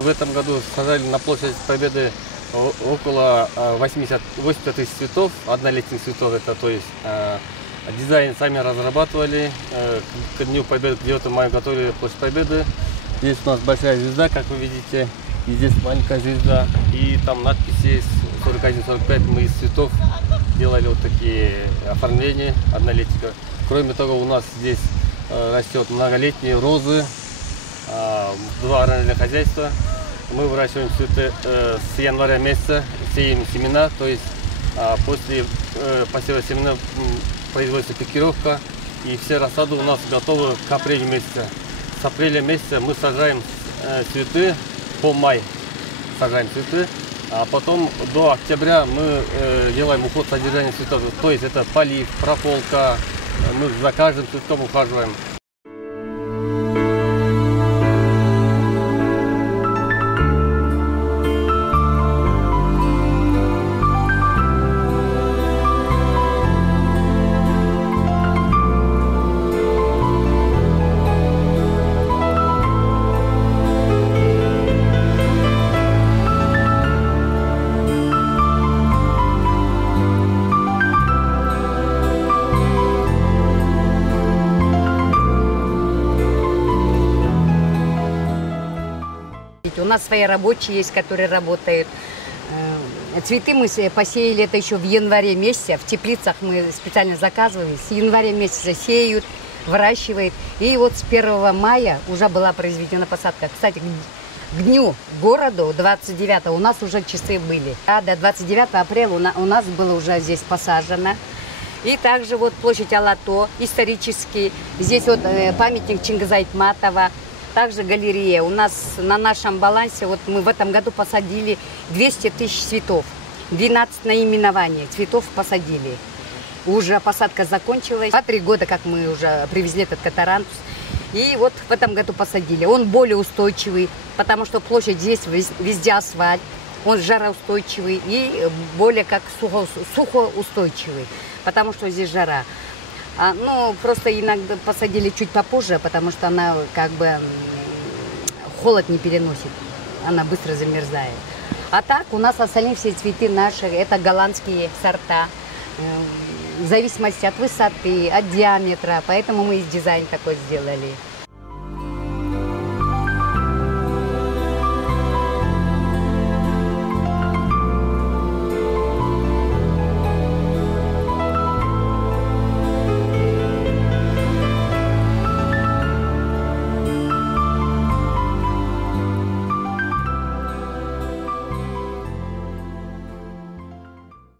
В этом году сажали на площадь Победы около 80 тысяч цветов, однолетних цветов. Это, то есть дизайн сами разрабатывали. К Дню Победы, к 9 мая готовили площадь Победы. Здесь у нас большая звезда, как вы видите, и здесь маленькая звезда. И там надписи 41-45 мы из цветов делали вот такие оформления однолетника. Кроме того, у нас здесь растет многолетние розы, 2 оранжерных хозяйства. Мы выращиваем цветы с января месяца, сеем семена, то есть после посева семена производится пикировка, и все рассады у нас готовы к апрелю месяца. С апреля месяца мы сажаем цветы, по май сажаем цветы, а потом до октября мы делаем уход содержания цветов, то есть это полив, прополка, мы за каждым цветком ухаживаем. У нас свои рабочие есть, которые работают. Цветы мы посеяли это еще в январе месяце. В теплицах мы специально заказывали. С января месяца сеют, выращивают. И вот с 1 мая уже была произведена посадка. Кстати, к дню городу 29 у нас уже часы были. А до 29 апреля у нас было уже здесь посажено. И также вот площадь Алато, исторический. Здесь вот памятник Чингиза Айтматова. Также галерея. У нас на нашем балансе, вот мы в этом году посадили 200 тысяч цветов. 12 наименований цветов посадили. Уже посадка закончилась. 3 года, как мы уже привезли этот катарантус. И вот в этом году посадили. Он более устойчивый, потому что площадь здесь везде асфальт. Он жароустойчивый и более как сухоустойчивый, потому что здесь жара. Ну, просто иногда посадили чуть попозже, потому что она как бы холод не переносит. Она быстро замерзает. А так у нас остальные все цветы наши, это голландские сорта. В зависимости от высоты, от диаметра. Поэтому мы и дизайн такой сделали.